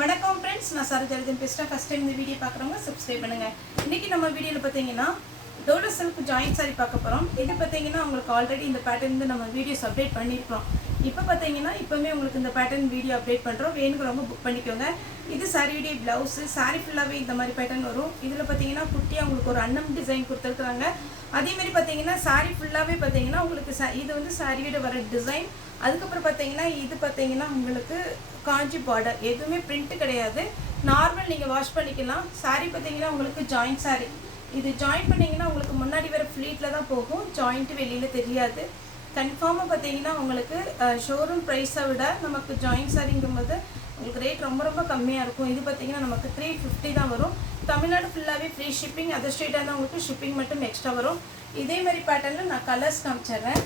வணக்கம் ஃப்ரெண்ட்ஸ், நான் சரோஜாஜன் பேசுகிறேன். ஃபஸ்ட் டைம் இந்த வீடியோ பார்க்குறவங்க சப்ஸ்கிரைப் பண்ணுங்கள். இன்றைக்கி நம்ம வீடியோவில் பார்த்தீங்கன்னா டோலோ சில்க் ஜாயிண்ட் சாரி பார்க்க போகிறோம். இது பார்த்தீங்கன்னா உங்களுக்கு ஆல்ரெடி இந்த பேட்டர்ன் வந்து நம்ம வீடியோஸ் அப்டேட் பண்ணியிருக்கோம். இப்போ பார்த்தீங்கன்னா இப்போவுமே உங்களுக்கு இந்த பேட்டர்ன் வீடியோ அப்டேட் பண்ணுறோம். வேணுங்கிறவங்க புக் பண்ணிக்கோங்க. இது சாரியுடைய ப்ளவுஸு. சாரி ஃபுல்லாகவே இந்த மாதிரி பேட்டர்ன் வரும். இதில் பார்த்தீங்கன்னா குட்டியாக உங்களுக்கு ஒரு அன்னம் டிசைன் கொடுத்துருக்குறாங்க. அதேமாதிரி பார்த்தீங்கன்னா சாரி ஃபுல்லாகவே பார்த்தீங்கன்னா உங்களுக்கு இது வந்து சாரியோட வர டிசைன். அதுக்கப்புறம் பார்த்தீங்கன்னா இது பார்த்தீங்கன்னா உங்களுக்கு காஞ்சி பார்டர், எதுவுமே பிரிண்ட் கிடையாது. நார்மல் நீங்கள் வாஷ் பண்ணிக்கலாம். சாரி பார்த்தீங்கன்னா உங்களுக்கு ஜாயிண்ட் சாரி. இது ஜாயின் பண்ணிங்கன்னா உங்களுக்கு முன்னாடி வர ஃப்ளீட்டில் தான் போகும், ஜாயிண்ட்டு வெளியில் தெரியாது. கன்ஃபார்மாக பார்த்தீங்கன்னா உங்களுக்கு ஷோரூம் ப்ரைஸை விட நமக்கு ஜாயிண்ட் சாரிங்கும்போது உங்களுக்கு ரேட் ரொம்ப ரொம்ப கம்மியாக இருக்கும். இது பார்த்தீங்கன்னா நமக்கு 350 தான் வரும். தமிழ்நாடு ஃபுல்லாகவே ஃப்ரீ ஷிப்பிங். அதர் ஸ்டேட்டாக தான் உங்களுக்கு ஷிப்பிங் மட்டும் எக்ஸ்ட்ரா வரும். இதே மாதிரி பேட்டர்னில் நான் கலர்ஸ் காமிச்சிட்றேன்.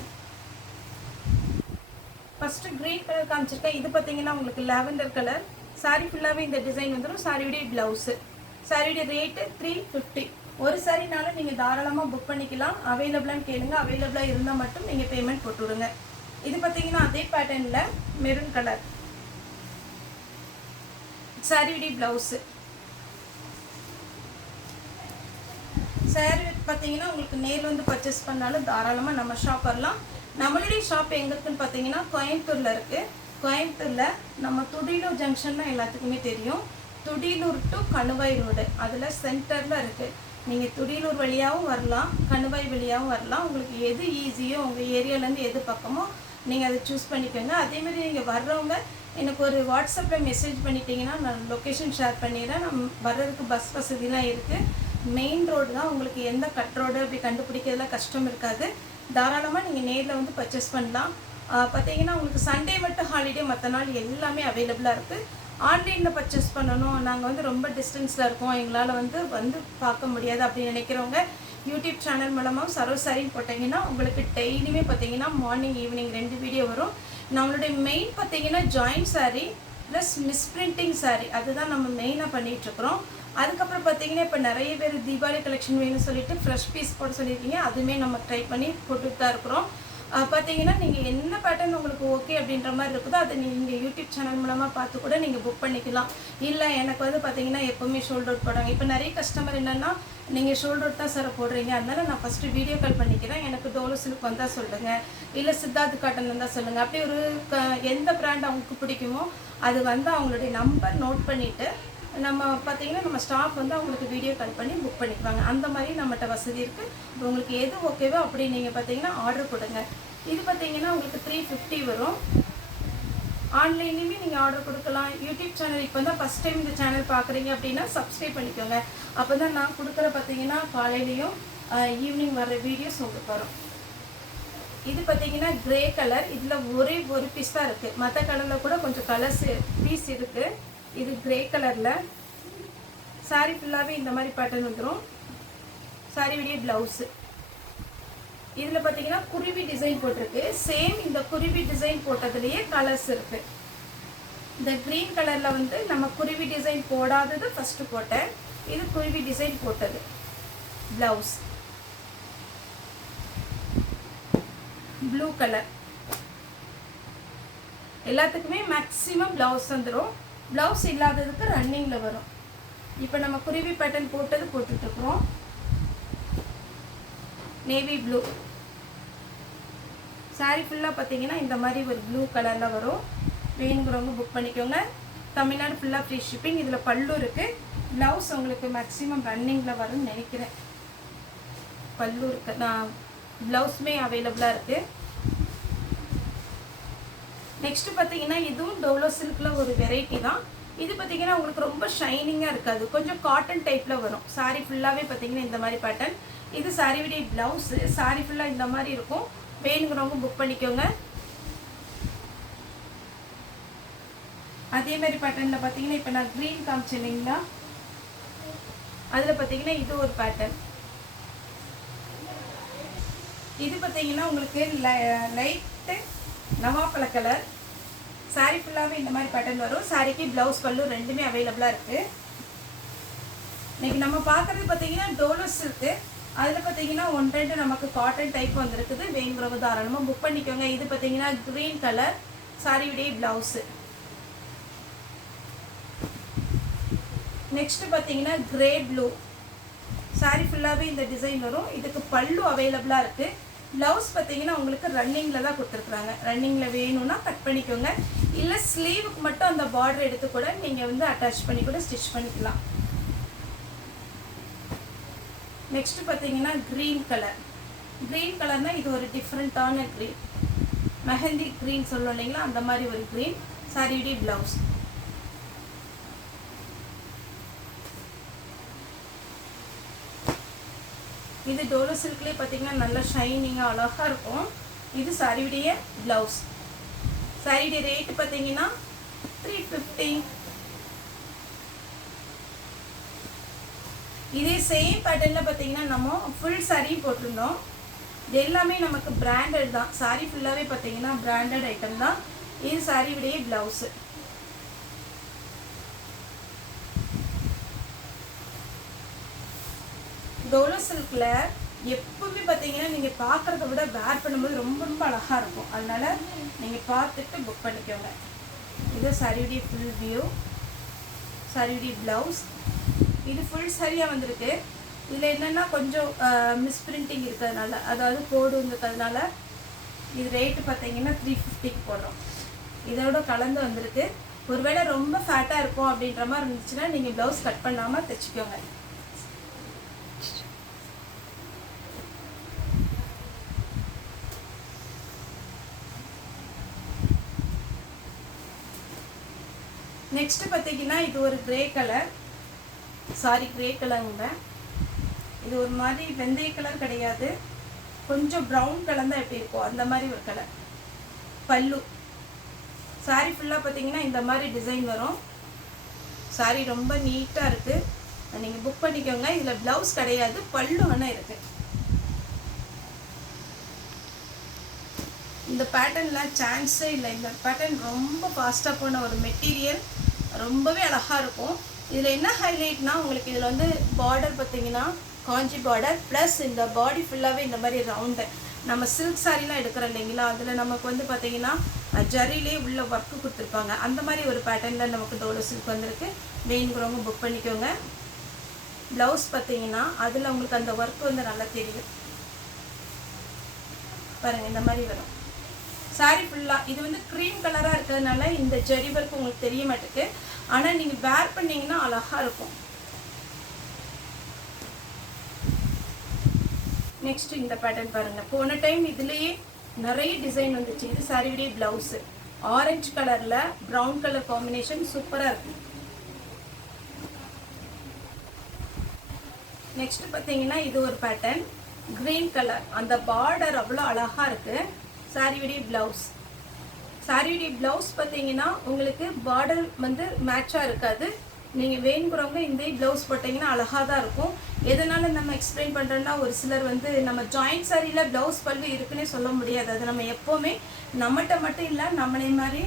ஃபஸ்ட்டு க்ரீன் கலர் காமிச்சிருக்கேன். இது பார்த்தீங்கன்னா உங்களுக்கு லாவெண்டர் கலர். சாரி ஃபுல்லாகவே இந்த டிசைன் வந்துடும். சாரியுடைய ப்ளவுஸு. சாரியுடைய ரேட்டு 350. ஒரு சாரினாலும் நீங்கள் தாராளமாக புக் பண்ணிக்கலாம். அவைலபிளான்னு கேளுங்க. அவைலபிளாக இருந்தால் மட்டும் நீங்கள் பேமெண்ட் போட்டு விடுங்க. இது பார்த்தீங்கன்னா அதே பேட்டர்னில் மெரூன் கலர். சாரியுடைய ப்ளவுஸு. சாரி பார்த்தீங்கன்னா உங்களுக்கு நேரில் வந்து பர்ச்சேஸ் பண்ணாலும் தாராளமாக நம்ம ஷாப் வரலாம். நம்மளுடைய ஷாப் எங்கே இருக்குன்னு பார்த்தீங்கன்னா கோயம்புத்தூரில் இருக்குது. கோயம்புத்தூரில் நம்ம துடியலூர் ஜங்ஷன்னா எல்லாத்துக்குமே தெரியும். துடியலூர் டு கணுவாய் ரோடு, அதில் சென்டரில் இருக்குது. நீங்கள் துடியலூர் வழியாகவும் வரலாம், கணுவாய் வழியாகவும் வரலாம். உங்களுக்கு எது ஈஸியோ உங்கள் ஏரியாவிலேருந்து எது பக்கமோ நீங்கள் அதை சூஸ் பண்ணிக்கோங்க. அதேமாதிரி நீங்கள் வர்றவங்க எனக்கு ஒரு வாட்ஸ்அப்பில் மெசேஜ் பண்ணிட்டீங்கன்னா நான் லொக்கேஷன் ஷேர் பண்ணிடுறேன். வர்றதுக்கு பஸ் வசதிலாம் இருக்குது. மெயின் ரோடு தான். உங்களுக்கு எந்த கட் ரோடு அப்படி கண்டுபிடிக்கிறதுல கஷ்டம் இருக்காது. தாராளமாக நீங்கள் நேரில் வந்து பர்ச்சேஸ் பண்ணலாம். பார்த்தீங்கன்னா உங்களுக்கு சண்டே மட்டும் ஹாலிடே, மற்ற நாள் எல்லாமே அவைலபிளாக இருக்குது. ஆன்லைனில் பர்ச்சேஸ் பண்ணணும், நாங்கள் வந்து ரொம்ப டிஸ்டன்ஸில் இருக்கோம், எங்களால் வந்து பார்க்க முடியாது அப்படின்னு நினைக்கிறவங்க யூடியூப் சேனல் மூலமாக சரோஜ் சாரின்னு போட்டிங்கன்னா உங்களுக்கு டெய்லியுமே பார்த்தீங்கன்னா மார்னிங் ஈவினிங் 2 வீடியோ வரும். நம்மளுடைய மெயின் பார்த்தீங்கன்னா ஜாயிண்ட் சாரீ ப்ளஸ் மிஸ்பிரிண்டிங் சாரீ, அதுதான் நம்ம மெயினாக பண்ணிகிட்ருக்குறோம். அதுக்கப்புறம் பார்த்தீங்கன்னா இப்போ நிறைய பேர் தீபாவளி கலெக்ஷன் வேணும்னு சொல்லிட்டு ஃப்ரெஷ் பீஸ் போட சொல்லியிருக்கீங்க. அதுவுமே நம்ம ட்ரை பண்ணி போட்டுட்டு தான் இருக்கிறோம். பார்த்தீங்கன்னா நீங்கள் என்ன பேட்டர்ன் உங்களுக்கு ஓகே அப்படின்ற மாதிரி இருக்குதோ அதை நீங்கள் யூடியூப் சேனல் மூலமாக பார்த்து கூட நீங்கள் புக் பண்ணிக்கலாம். இல்லை எனக்கு வந்து பார்த்தீங்கன்னா எப்போவுமே ஷோல்டர் அவுட் போடுறாங்க. இப்போ நிறைய கஸ்டமர் என்னென்னா நீங்கள் ஷோல்டர் அவுட் தான் சார் போடுறீங்க, அதனால நான் ஃபஸ்ட்டு வீடியோ கால் பண்ணிக்கிறேன், எனக்கு டோலோ சில்க் வந்தால் சொல்லுங்கள், இல்லை சித்தார்த் காட்டன் வந்தால் சொல்லுங்கள். அப்படி ஒரு எந்த பிராண்ட் அவங்களுக்கு பிடிக்குமோ அது வந்து அவங்களுடைய நம்பர் நோட் பண்ணிவிட்டு நம்ம பார்த்தீங்கன்னா நம்ம ஸ்டாஃப் வந்து அவங்களுக்கு வீடியோ கால் பண்ணி புக் பண்ணிக்குவாங்க. அந்த மாதிரி நம்மகிட்ட வசதி இருக்குது. உங்களுக்கு எது ஓகேவோ அப்படி நீங்கள் பார்த்தீங்கன்னா ஆர்டர் கொடுங்க. இது பார்த்தீங்கன்னா உங்களுக்கு 350 வரும். ஆன்லைன்லேயுமே நீங்கள் ஆர்டர் கொடுக்கலாம். யூடியூப் சேனல் இப்போ தான் ஃபஸ்ட் டைம் இந்த சேனல் பார்க்குறீங்க அப்படின்னா சப்ஸ்கிரைப் பண்ணிக்கோங்க. அப்போ தான் நான் கொடுக்குற பார்த்தீங்கன்னா காலையிலையும் ஈவினிங் வர்ற வீடியோஸ் உங்களுக்கு வரும். இது பார்த்தீங்கன்னா கிரே கலர். இதில் ஒரே ஒரு பீஸ் தான் இருக்குது. மற்ற கலரில் கூட கொஞ்சம் கலர்ஸ் பீஸ் இருக்குது. இது கிரே கலரில். சாரி ஃபுல்லாகவே இந்த மாதிரி பேட்டர்ன் வந்துடும். சாரியுடைய ப்ளவுஸு. இதில் பார்த்தீங்கன்னா குருவி டிசைன் போட்டிருக்கு. சேம் இந்த குருவி டிசைன் போட்டதுலேயே கலர்ஸ் இருக்குது. இந்த க்ரீன் கலரில் வந்து நம்ம குருவி டிசைன் போடாதது ஃபஸ்ட்டு போட்டேன். இது குருவி டிசைன் போட்டது ப்ளவுஸ். Blue colour. எல்லாத்துக்குமே மேக்ஸிமம் ப்ளவுஸ் வந்துடும். ப்ளவுஸ் இல்லாததுக்கு ரன்னிங்கில் வரும். இப்போ நம்ம குருவி பேட்டர்ன் போட்டது போட்டுட்ருக்குறோம். Navy blue. சாரி ஃபுல்லாக பார்த்தீங்கன்னா இந்த மாதிரி ஒரு ப்ளூ கலரில் வரும். வேணுங்கிறவங்க புக் பண்ணிக்கோங்க. தமிழ்நாடு ஃபுல்லாக ஃப்ரீ ஷிப்பிங். இதில் பல்லு இருக்குது. ப்ளவுஸ் உங்களுக்கு மேக்ஸிமம் ரன்னிங்கில் வரும்னு நினைக்கிறேன். பல்லு இருக்குது. நான் ப்ளவுஸுமே அவைலபிளாக இருக்குது. நெக்ஸ்ட்டு பார்த்தீங்கன்னா இதுவும் டோலோ சில்கில் ஒரு வெரைட்டி தான். இது பார்த்தீங்கன்னா உங்களுக்கு ரொம்ப ஷைனிங்காக இருக்காது, கொஞ்சம் காட்டன் டைப்பில் வரும். சாரி ஃபுல்லாகவே பார்த்தீங்கன்னா இந்த மாதிரி பேட்டர்ன். இது சாரியுடைய ப்ளவுஸு. சாரி ஃபுல்லாக இந்த மாதிரி இருக்கும். வேணுங்கிறவங்க புக் பண்ணிக்கோங்க. அதே மாதிரி பேட்டர்னில் பார்த்தீங்கன்னா இப்போ நான் க்ரீன் காமிச்சேன் இல்லைங்களா, அதில் பார்த்தீங்கன்னா இது ஒரு பேட்டர்ன். இது பார்த்தீங்கன்னா உங்களுக்கு லைட்டு நவாப்பழ கலர். சாரி ஃபுல்லாகவே இந்த மாதிரி பேட்டர்ன் வரும். சாரிக்கு ப்ளவுஸ் பல்லு ரெண்டுமே அவைலபிளாக இருக்குது. இன்றைக்கி நம்ம பார்க்குறது பார்த்தீங்கன்னா டோலோ சில்க்கு. அதில் பார்த்தீங்கன்னா 1-2 நமக்கு காட்டன் டைப் வந்துருக்குது. வேணுங்கிறவங்க தாராளமாக புக் பண்ணிக்கோங்க. இது பார்த்தீங்கன்னா க்ரீன் கலர். சாரியுடைய ப்ளவுஸு. நெக்ஸ்ட் பார்த்தீங்கன்னா கிரே ப்ளூ. சாரி ஃபுல்லாகவே இந்த டிசைன் வரும். இதுக்கு பல்லு அவைலபிளாக இருக்குது. ப்ளவுஸ் பார்த்தீங்கன்னா உங்களுக்கு ரன்னிங்கில் தான் கொடுத்துருக்குறாங்க. ரன்னிங்கில் வேணும்னா கட் பண்ணிக்கோங்க, இல்லை ஸ்லீவுக்கு மட்டும் அந்த பார்டர் எடுத்து கூட நீங்கள் வந்து அட்டாச் பண்ணி கூட ஸ்டிச் பண்ணிக்கலாம். நெக்ஸ்ட் பார்த்தீங்கன்னா க்ரீன் கலர். க்ரீன் கலர்னால் இது ஒரு டிஃப்ரெண்ட்டான க்ரீன், மெஹந்தி க்ரீன் சொல்லுவோம் இல்லைங்களா, அந்த மாதிரி ஒரு க்ரீன். சாரியுடைய ப்ளவுஸ். இது டோலோ சில்க்லேயே பார்த்தீங்கன்னா நல்லா ஷைனிங்காக அழகாக இருக்கும். இது சாரியுடைய ப்ளவுஸ். சாரியுடைய ரேட்டு பார்த்தீங்கன்னா 350. இதே சேம் பேட்டர்னில் பார்த்தீங்கன்னா நம்ம ஃபுல் சாரியும் போட்டிருந்தோம். இது எல்லாமே நமக்கு பிராண்டட் தான். சாரி ஃபுல்லாகவே பார்த்தீங்கன்னா பிராண்டட் ஐட்டம் தான். இது சாரியுடைய ப்ளவுஸு. டோலோ சில்கில் எப்பவுமே பார்த்தீங்கன்னா நீங்கள் பார்க்குறத விட வேர் பண்ணும்போது ரொம்ப ரொம்ப அழகாக இருக்கும். அதனால் நீங்கள் பார்த்துட்டு புக் பண்ணிக்கோங்க. இது சாரியுடைய ஃபுல் வியூ, சாரியுடைய ப்ளவுஸ். இது ஃபுல் சரியாக வந்திருக்கு. இதில் என்னென்னா கொஞ்சம் மிஸ்பிரிண்டிங் இருக்கிறதுனால, அதாவது கோடு இருக்கிறதுனால இது ரேட்டு பார்த்தீங்கன்னா 350க்கு போடுறோம். இதோட கலந்து வந்திருக்கு. ஒருவேளை ரொம்ப ஃபேட்டாக இருக்கும் அப்படின்ற மாதிரி இருந்துச்சுன்னா நீங்கள் ப்ளவுஸ் கட் பண்ணாமல் தைச்சிக்கோங்க. நெக்ஸ்ட் பார்த்தீங்கன்னா இது ஒரு கிரே கலர். சாரி கிரே கலருங்க. இது ஒரு மாதிரி வெந்தய கலர் கிடையாது, கொஞ்சம் ப்ரௌன் கலர் தான் எப்படி இருக்கும் அந்த மாதிரி ஒரு கலர். பல்லு. சாரி ஃபுல்லாக பார்த்தீங்கன்னா இந்த மாதிரி டிசைன் வரும். சாரி ரொம்ப நீட்டாக இருக்குது. நீங்கள் புக் பண்ணிக்கோங்க. இதில் ப்ளவுஸ் கிடையாது, பல்லு ஆனால் இருக்குது. இந்த பேட்டர்னில் சான்ஸே இல்லை. இந்த பேட்டர்ன் ரொம்ப ஃபாஸ்ட்டாக போன ஒரு மெட்டீரியல், ரொம்பவே அழகாக இருக்கும். இதில் என்ன ஹைலைட்னா உங்களுக்கு இதில் வந்து பார்டர் பார்த்தீங்கன்னா காஞ்சி பார்டர் ப்ளஸ் இந்த பாடி ஃபுல்லாகவே இந்த மாதிரி ரவுண்டு. நம்ம சில்க் சாரிலாம் எடுக்கிறோம் இல்லைங்களா, அதில் நமக்கு வந்து பார்த்தீங்கன்னா ஜரிலே உள்ள ஒர்க்கு கொடுத்துருப்பாங்க. அந்த மாதிரி ஒரு பேட்டர்னில் நமக்கு டோலோ சில்க் வந்திருக்கு. வேணுங்கிறவங்க புக் பண்ணிக்கோங்க. ப்ளவுஸ் பார்த்தீங்கன்னா அதில் உங்களுக்கு அந்த ஒர்க் வந்து நல்லா தெரியும். பாருங்கள் இந்த மாதிரி வரும். சாரி ஃபுல்லாக இது வந்து க்ரீம் கலராக இருக்கிறதுனால இந்த ஜரி ஒர்க் உங்களுக்கு தெரிய மாட்டேங்குது. ஆனால் நீங்கள் வேர் பண்ணிங்கன்னா அழகாக இருக்கும். நெக்ஸ்ட் இந்த பேட்டர்ன் பாருங்கள். போன டைம் இதுலேயே நிறைய டிசைன் வந்துச்சு. இது சாரியுடைய ப்ளவுஸு. ஆரஞ்சு கலரில் ப்ரௌன் கலர் காம்பினேஷன் சூப்பராக இருக்குது. நெக்ஸ்ட் பார்த்தீங்கன்னா இது ஒரு பேட்டர்ன் க்ரீன் கலர். அந்த பார்டர் அவ்வளோ அழகாக இருக்குது. சாரியுடைய ப்ளவுஸ். சாரியுடைய ப்ளவுஸ் பார்த்தீங்கன்னா உங்களுக்கு பார்டர் வந்து மேட்சாக இருக்காது. நீங்கள் வேணுங்கிறவங்க இந்த ப்ளவுஸ் போட்டிங்கன்னா அழகாக தான் இருக்கும். எதனால் நம்ம எக்ஸ்பிளைன் பண்ணுறோன்னா, ஒரு சிலர் வந்து நம்ம ஜாயிண்ட் சாரியில் ப்ளவுஸ் பல்லு இருக்குன்னே சொல்ல முடியாது. அது நம்ம எப்போவுமே நம்மகிட்ட மட்டும் இல்லை, நம்மளே மாதிரி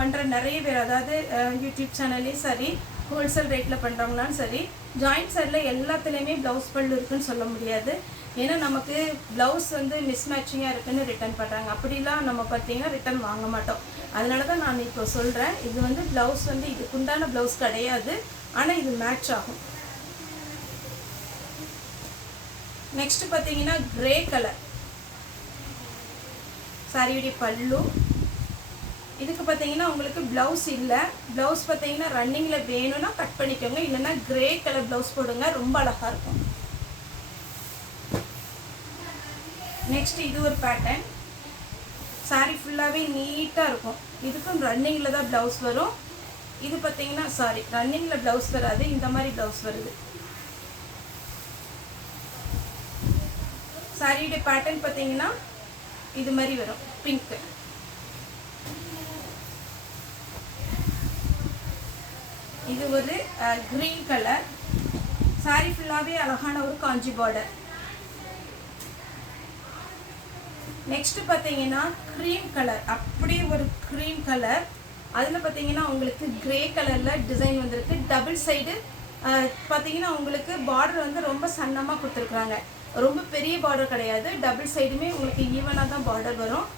பண்ணுற நிறைய பேர், அதாவது யூடியூப் சேனல்லேயும் சரி, ஹோல்சேல் ரேட்டில் பண்ணுறவங்கனாலும் சரி, ஜாயிண்ட் சாரியில் எல்லாத்துலேயுமே ப்ளவுஸ் பல்லு இருக்குன்னு சொல்ல முடியாது. ஏன்னா நமக்கு ப்ளவுஸ் வந்து மிஸ்மேட்சிங்காக இருக்குன்னு ரிட்டன் பண்ணுறாங்க. அப்படிலாம் நம்ம பார்த்தீங்கன்னா ரிட்டன் வாங்க மாட்டோம். அதனால தான் நான் இப்போ சொல்கிறேன். இது வந்து ப்ளவுஸ் வந்து இதுக்குண்டான ப்ளவுஸ் கிடையாது, ஆனால் இது மேட்ச் ஆகும். நெக்ஸ்ட் பார்த்தீங்கன்னா கிரே கலர். சாரியுடைய பல்லு. இதுக்கு பார்த்தீங்கன்னா உங்களுக்கு ப்ளவுஸ் இல்லை. ப்ளவுஸ் பார்த்தீங்கன்னா ரன்னிங்கில் வேணும்னா கட் பண்ணிக்கோங்க, இல்லைன்னா கிரே கலர் ப்ளவுஸ் போடுங்க, ரொம்ப அழகாக இருக்கும். நெக்ஸ்ட் இது ஒரு பேட்டர்ன். சாரி ஃபுல்லாகவே நீட்டாக இருக்கும். இதுக்கும் ரன்னிங்கில் தான் ப்ளவுஸ் வரும். இது பார்த்தீங்கன்னா சாரி ரன்னிங்கில் ப்ளவுஸ் வராது, இந்த மாதிரி ப்ளவுஸ் வருது. சாரியுடைய பேட்டர்ன் பார்த்தீங்கன்னா இது மாதிரி வரும், பிங்க்கு. இது ஒரு க்ரீன் கலர். சாரி ஃபுல்லாகவே அழகான ஒரு காஞ்சி பார்டர். நெக்ஸ்ட் பார்த்தீங்கன்னா க்ரீம் கலர். அப்படியே ஒரு க்ரீம் கலர். அதில் பார்த்தீங்கன்னா உங்களுக்கு கிரே கலரில் டிசைன் வந்திருக்கு. டபுள் சைடு பார்த்தீங்கன்னா உங்களுக்கு பார்டர் வந்து ரொம்ப சன்னமாக கொடுத்துருக்குறாங்க. ரொம்ப பெரிய பார்டர் கிடையாது. டபுள் சைடுமே உங்களுக்கு ஈவனாக தான் பார்டர் வரும்.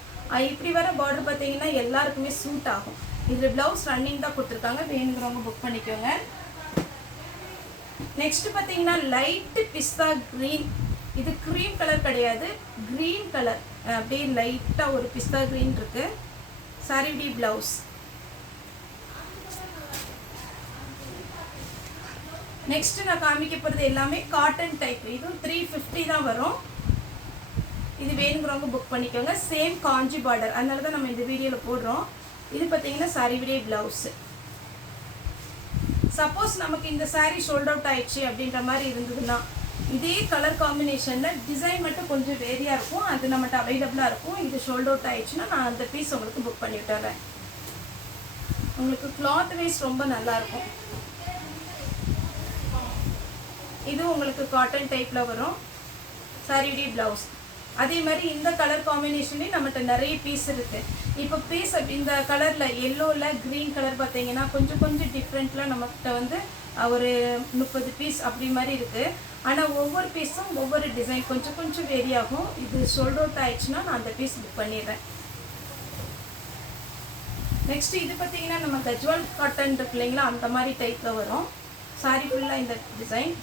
இப்படி வர பார்டர் பார்த்தீங்கன்னா எல்லாருக்குமே சூட் ஆகும். இதில் ப்ளவுஸ் ரன்னிங் தான் கொடுத்துருக்காங்க. வேணுங்கிறவங்க புக் பண்ணிக்கோங்க. நெக்ஸ்ட் பார்த்தீங்கன்னா லைட்டு பிஸ்தா க்ரீன். இது க்ரீம் கலர் கிடையாது, க்ரீன் கலர், அப்படியே லைட்டாக ஒரு பிஸ்தா க்ரீன் இருக்கு. சாரியுடைய ப்ளவுஸ். நெக்ஸ்ட் நான் காமிக்க போகிறது எல்லாமே காட்டன் டைப். இதுவும் 350 தான் வரும். இது வேணுங்கிறவங்க புக் பண்ணிக்கோங்க. சேம் காஞ்சி பார்டர், அதனால தான் நம்ம இந்த வீடியோவில் போடுறோம். இது பார்த்தீங்கன்னா சாரியுடைய ப்ளவுஸு. சப்போஸ் நமக்கு இந்த சாரீ ஷோல்ட் அவுட் ஆயிடுச்சு அப்படின்ற மாதிரி இருந்ததுன்னா இதே கலர் காம்பினேஷனில் டிசைன் மட்டும் கொஞ்சம் வேரியாக இருக்கும், அது நம்மகிட்ட அவைலபிளாக இருக்கும். இது ஷோல்ட் அவுட் ஆயிடுச்சுன்னா நான் அந்த பீஸ் உங்களுக்கு புக் பண்ணி விட்டுறேன். உங்களுக்கு கிளாத் வைஸ் ரொம்ப நல்லாயிருக்கும். இது உங்களுக்கு காட்டன் டைப்பில் வரும். சாரியுடைய ப்ளவுஸ். அதே மாதிரி இந்த கலர் காம்பினேஷன்லேயும் நம்மகிட்ட நிறைய பீஸ் இருக்குது. இப்போ பீஸ் இந்த கலரில் எல்லோவில் க்ரீன் கலர் பார்த்தீங்கன்னா கொஞ்சம் கொஞ்சம் டிஃப்ரெண்ட்டில் நம்மகிட்ட வந்து ஒரு 30 பீஸ் அப்படி மாதிரி இருக்குது. ஆனால் ஒவ்வொரு பீஸும் ஒவ்வொரு டிசைன் கொஞ்சம் கொஞ்சம் வேரி ஆகும். இது ஷோல்ட் அவுட் ஆயிடுச்சுன்னா நான் அந்த பீஸ் புக் பண்ணிடுறேன். நெக்ஸ்ட் இது பார்த்தீங்கன்னா நம்ம கஜ்வால் காட்டன் இருக்கு இல்லைங்களா, அந்த மாதிரி டைப்பில் வரும். சாரி ஃபுல்லாக இந்த டிசைன்.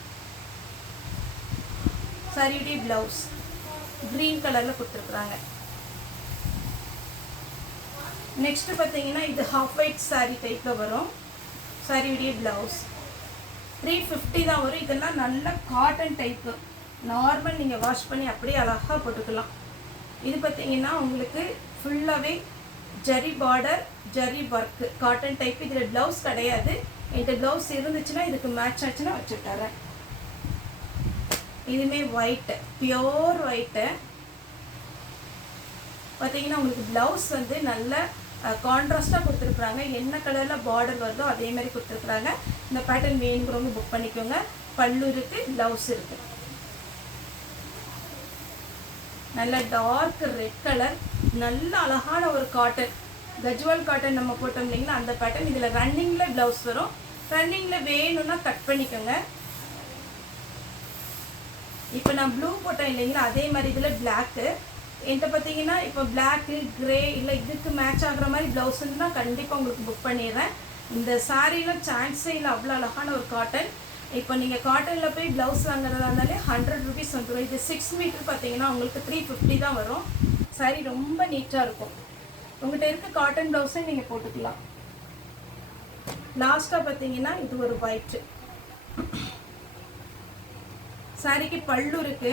சாரியுடைய ப்ளவுஸ் க்ரீன் கலரில் கொடுத்துருக்குறாங்க. நெக்ஸ்ட் பார்த்தீங்கன்னா இது ஹாஃப் ஒயிட் சாரி டைப்பில் வரும். சாரியுடைய ப்ளவுஸ் 350 தான் வரும். இதெல்லாம் நல்ல காட்டன் டைப்பு, நார்மல் நீங்கள் வாஷ் பண்ணி அப்படியே அழகாக போட்டுக்கலாம். இது பார்த்தீங்கன்னா உங்களுக்கு ஃபுல்லாகவே zari border, zari work, cotton type. இதில் ப்ளவுஸ் கிடையாது. என்கிட்ட ப்ளவுஸ் இருந்துச்சுன்னா இதுக்கு மேட்ச் ஆச்சுன்னா வச்சுட்டாரேன். இதுவுமே ஒயிட்டு, பியோர் ஒயிட்டு. பார்த்தீங்கன்னா உங்களுக்கு ப்ளவுஸ் வந்து நல்ல கான்ட்ராஸ்டாக கொடுத்துருக்குறாங்க. என்ன கலரில் பார்டர் வருதோ அதே மாதிரி கொடுத்துருக்குறாங்க. இந்த பேட்டர்ன் வேணுங்கிறவங்க புக் பண்ணிக்கோங்க. பல்லு இருக்குது, ப்ளவுஸ் இருக்குது. நல்ல டார்க் ரெட் கலர், நல்ல அழகான ஒரு காட்டன், கஜ்வால் காட்டன் நம்ம போட்டோம் இல்லைங்களா அந்த பேட்டர்ன். இதில் ரன்னிங்கில் ப்ளவுஸ் வரும். ரன்னிங்கில் வேணும்னா கட் பண்ணிக்கோங்க. இப்போ நான் ப்ளூ போட்டேன் இல்லைங்களா, அதே மாதிரி இதில் பிளாக்கு. என்கிட்ட பார்த்தீங்கன்னா இப்போ பிளாக்கு, க்ரே இல்லை இதுக்கு மேட்ச் ஆகிற மாதிரி ப்ளவுஸ் இருந்துன்னா கண்டிப்பாக உங்களுக்கு புக் பண்ணிடுறேன். இந்த சாரீலாம் சான்ஸே இல்லை, அவ்வளோ அழகான ஒரு காட்டன். இப்போ நீங்கள் காட்டனில் போய் ப்ளவுஸ் வாங்குறதா இருந்தாலே 100 ருபீஸ் வந்துடும். இது 6 மீட்டர் பார்த்தீங்கன்னா உங்களுக்கு 350 தான் வரும். சாரீ ரொம்ப நீட்டாக இருக்கும். உங்கள்கிட்ட இருக்க காட்டன் ப்ளவுஸை நீங்கள் போட்டுக்கலாம். லாஸ்ட்டாக பார்த்தீங்கன்னா இது ஒரு ஒயிட்டு. சாரிக்கு பல்லு இருக்கு.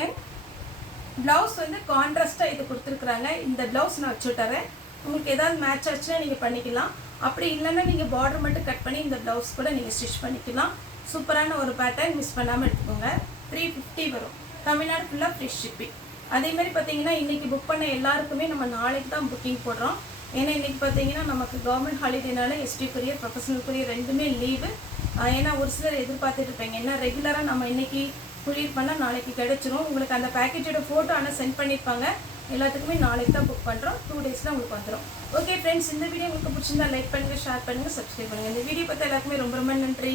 ப்ளவுஸ் வந்து கான்ட்ராஸ்டாக இது கொடுத்துருக்குறாங்க. இந்த ப்ளவுஸ் நான் வச்சு விட்டுறேன். உங்களுக்கு ஏதாவது மேட்ச் ஆச்சுன்னா நீங்கள் பண்ணிக்கலாம். அப்படி இல்லைன்னா நீங்கள் பார்டர் மட்டும் கட் பண்ணி இந்த ப்ளவுஸ் கூட நீங்கள் ஸ்டிச் பண்ணிக்கலாம். சூப்பரான ஒரு பேட்டர்ன், மிஸ் பண்ணாமல் எடுத்துக்கோங்க. 350 வரும். தமிழ்நாடு ஃபுல்லாக ஃப்ரீ ஷிப்பிங். அதேமாதிரி பார்த்தீங்கன்னா இன்றைக்கி புக் பண்ண எல்லாருக்குமே நம்ம நாளைக்கு தான் புக்கிங் போடுறோம். ஏன்னா இன்றைக்கி பார்த்தீங்கன்னா நமக்கு கவர்மெண்ட் ஹாலிடேனால எஸ்டி கொரியர், ப்ரொஃபஷனல் கொரியர் ரெண்டுமே லீவு. ஏன்னா ஒரு சிலர் எதிர்பார்த்துட்டு இருப்பீங்க, ஏன்னா ரெகுலராக நம்ம இன்றைக்கி கொரியர் பண்ணால் நாளைக்கு கிடச்சிரும். உங்களுக்கு அந்த பேக்கேஜோட ஃபோட்டோ ஆனால் சென்ட் பண்ணியிருப்பாங்க. எல்லாத்துக்குமே நாளைக்கு தான் புக் பண்ணுறோம். 2 டேஸில் உங்களுக்கு வந்துடும். ஓகே ஃப்ரெண்ட்ஸ், இந்த வீடியோ உங்களுக்கு பிடிச்சிருந்தா லைக் பண்ணுங்கள், ஷேர் பண்ணுங்கள், சப்ஸ்கிரைப் பண்ணுங்கள். இந்த வீடியோ பார்த்து எல்லாருக்குமே ரொம்ப ரொம்ப நன்றி.